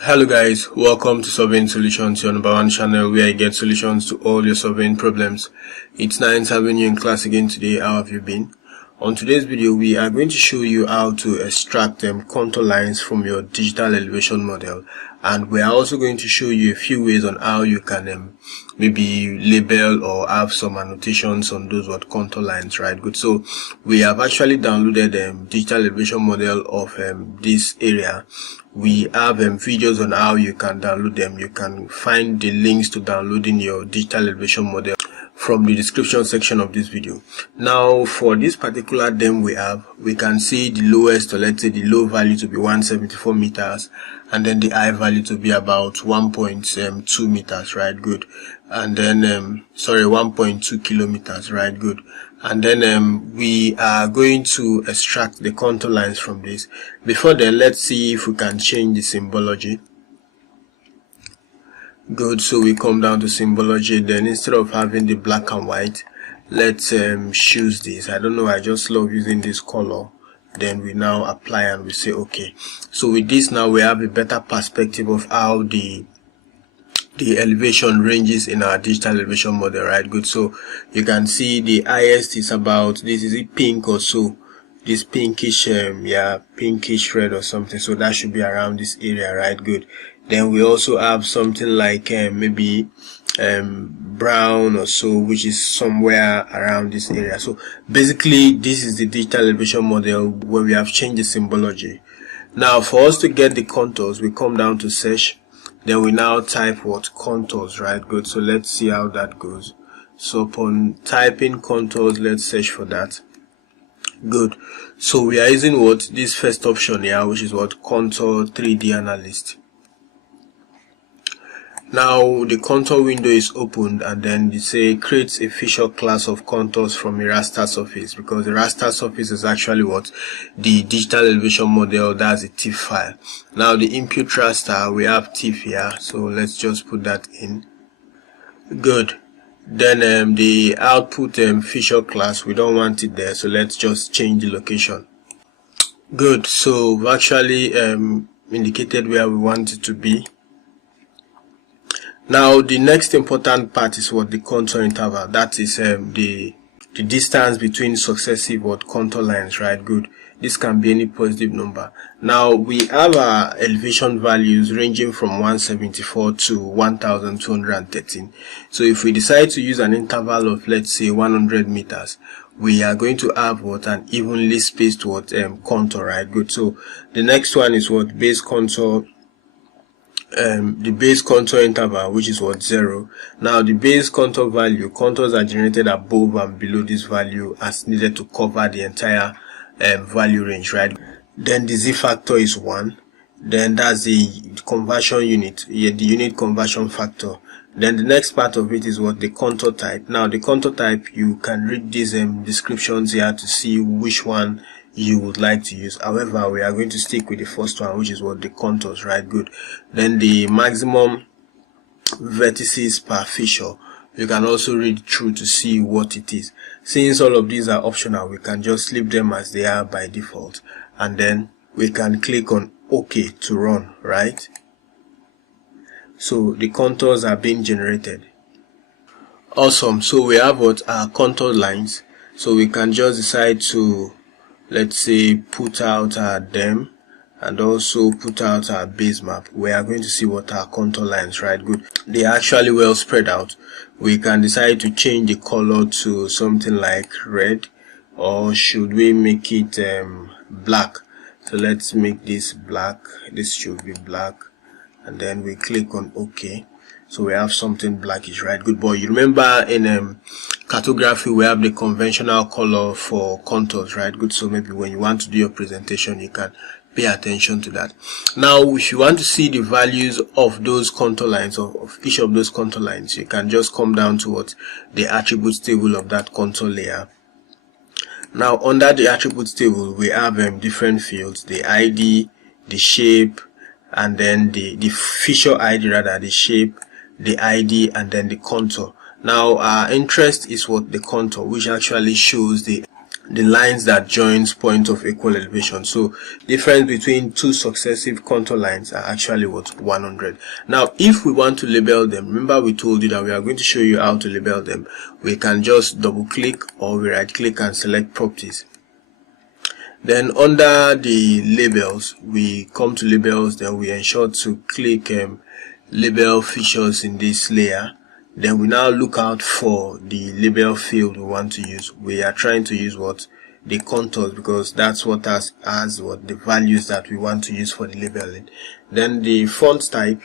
Hello guys, welcome to Surveying Solutions, your number one channel where you get solutions to all your surveying problems. It's nice having you in class again today. How have you been? On today's video, we are going to show you how to extract contour lines from your digital elevation model, and we are also going to show you a few ways on how you can maybe label or have some annotations on those contour lines, right? Good. So we have actually downloaded digital elevation model of this area. We have videos on how you can download them. You can find the links to downloading your digital elevation model from the description section of this video. Now for this particular DEM we can see the lowest, or let's say the low value, to be 174 meters, and then the high value to be about 1.2 meters, right? Good. And then 1.2 kilometers, right? Good. And then we are going to extract the contour lines from this. Before then, let's see if we can change the symbology. Good. So we come down to symbology, then instead of having the black and white, let's choose this. I don't know, I just love using this color. Then we now apply and we say okay. So with this now we have a better perspective of how the elevation ranges in our digital elevation model, right? Good. So you can see the highest is about, this is it, pink or so, this pinkish pinkish red or something, so that should be around this area, right? Good. Then we also have something like maybe brown or so, which is somewhere around this area. So basically this is the digital elevation model where we have changed the symbology. Now for us to get the contours, we come down to search, then we now type contours, right? Good. So let's see how that goes. So upon typing contours, let's search for that. Good. So we are using this first option here, which is contour 3D analyst. Now the contour window is opened, and then they say create a feature class of contours from a raster surface, because the raster surface is actually the digital elevation model, that's a TIFF file. Now the input raster, we have TIFF here, so let's just put that in. Good. Then the output feature class, we don't want it there, so let's just change the location. Good. So we've actually indicated where we want it to be. Now the next important part is the contour interval. That is the distance between successive contour lines, right? Good. This can be any positive number. Now we have our elevation values ranging from 174 to 1213. So if we decide to use an interval of, let's say, 100 meters, we are going to have an evenly spaced contour, right? Good. So the next one is base contour. The base contour interval, which is 0. Now the base contour value, contours are generated above and below this value as needed to cover the entire value range, right? Then the z factor is 1. Then that's the conversion unit, the unit conversion factor. Then the next part of it is the contour type. Now the contour type, you can read these descriptions here to see which one you would like to use. However, we are going to stick with the first one, which is the contours, right? Good. Then the maximum vertices per feature, you can also read through to see what it is. Since all of these are optional, we can just leave them as they are by default, and then we can click on OK to run, right? So the contours are being generated. Awesome. So we have our contour lines. So we can just decide to, let's say, put out our DEM and also put out our base map. We are going to see our contour lines, right? Good. They are actually well spread out. We can decide to change the color to something like red, or should we make it black? So let's make this black. This should be black, and then we click on OK. So we have something blackish, right? Good boy. You remember in cartography we have the conventional color for contours, right? Good. So maybe when you want to do your presentation, you can pay attention to that. Now if you want to see the values of those contour lines, of each of those contour lines, you can just come down to the attributes table of that contour layer. Now under the attributes table we have different fields: the ID, the shape, and then the feature ID, rather, the shape, the ID, and then the contour. Now our interest is the contour, which actually shows the the lines that joins point of equal elevation. So difference between two successive contour lines are actually what, 100. Now if we want to label them, remember we told you that we are going to show you how to label them. We can just double click or we right click and select properties. Then under the labels, we come to labels, then we ensure to click label features in this layer. Then we now look out for the label field we want to use. We are trying to use what, the contours, because that's what has what the values that we want to use for the labeling. Then the font type,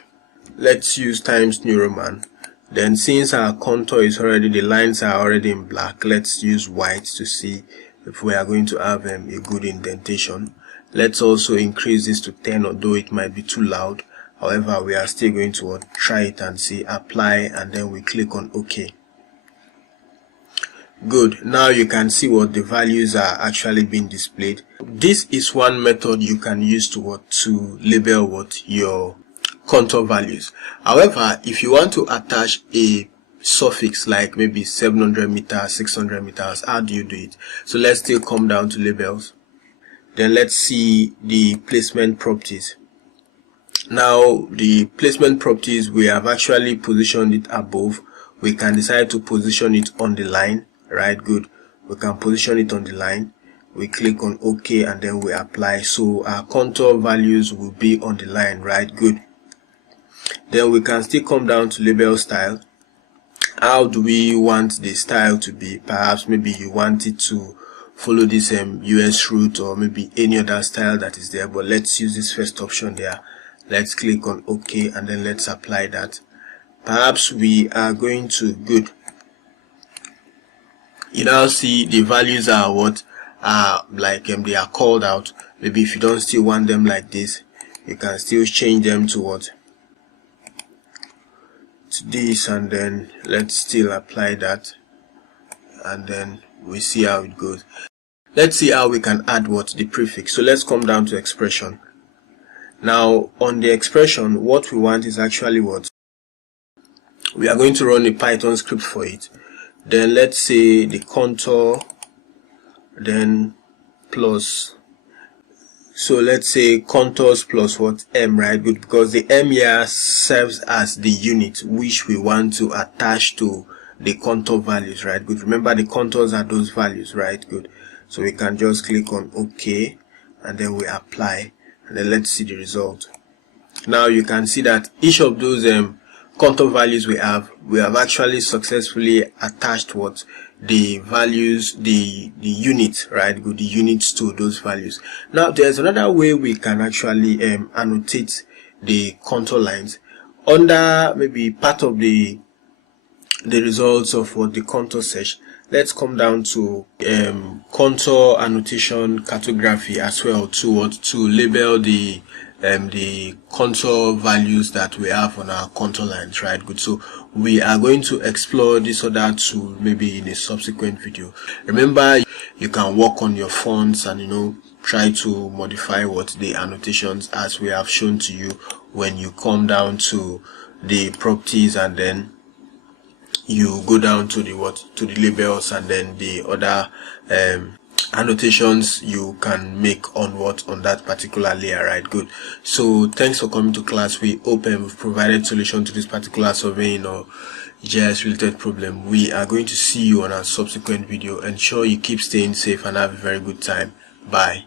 let's use Times New Roman. Then since our contour is already, the lines are already in black, let's use white to see if we are going to have a good indentation. Let's also increase this to 10, although it might be too loud. However, we are still going to try it and see, apply, and then we click on OK. Good. Now you can see what the values are actually being displayed. This is one method you can use to label your contour values. However, if you want to attach a suffix like maybe 700 meters, 600 meters, how do you do it? So let's still come down to labels. Then let's see the placement properties. Now the placement properties, we have actually positioned it above. We can decide to position it on the line, right? Good. We can position it on the line. We click on OK and then we apply. So our contour values will be on the line, right? Good. Then we can still come down to label style. How do we want the style to be? Perhaps maybe you want it to follow this US route or maybe any other style that is there, but let's use this first option there. Let's click on OK and then let's apply that. Perhaps we are going to, good. You now see the values are what are like they are called out. Maybe if you don't still want them like this, you can still change them to what, to this, and then let's still apply that, and then we see how it goes. Let's see how we can add what, the prefix. So let's come down to expression. Now on the expression, what we want is actually what, we are going to run a Python script for it. Then let's say the contour, then plus, so let's say contours plus what, M, right? Good, because the M here serves as the unit which we want to attach to the contour values, right? Good. Remember the contours are those values, right? Good. So we can just click on OK and then we apply, and then let's see the result. Now you can see that each of those contour values we have actually successfully attached what, the values, the unit, right? Good, the units to those values. Now there's another way we can actually annotate the contour lines under maybe part of the results of what, the contour search. Let's come down to contour annotation cartography as well to what, to label the contour values that we have on our contour lines, right? Good. So we are going to explore this other tool maybe in a subsequent video. Remember, you can work on your fonts and try to modify what, the annotations as we have shown to you when you come down to the properties, and then you go down to the what, to the labels, and then the other annotations you can make on what, on that particular layer, right? Good. So thanks for coming to class. We hope we've provided solution to this particular surveying or GIS related problem. We are going to see you on a subsequent video. Ensure you keep staying safe and have a very good time. Bye.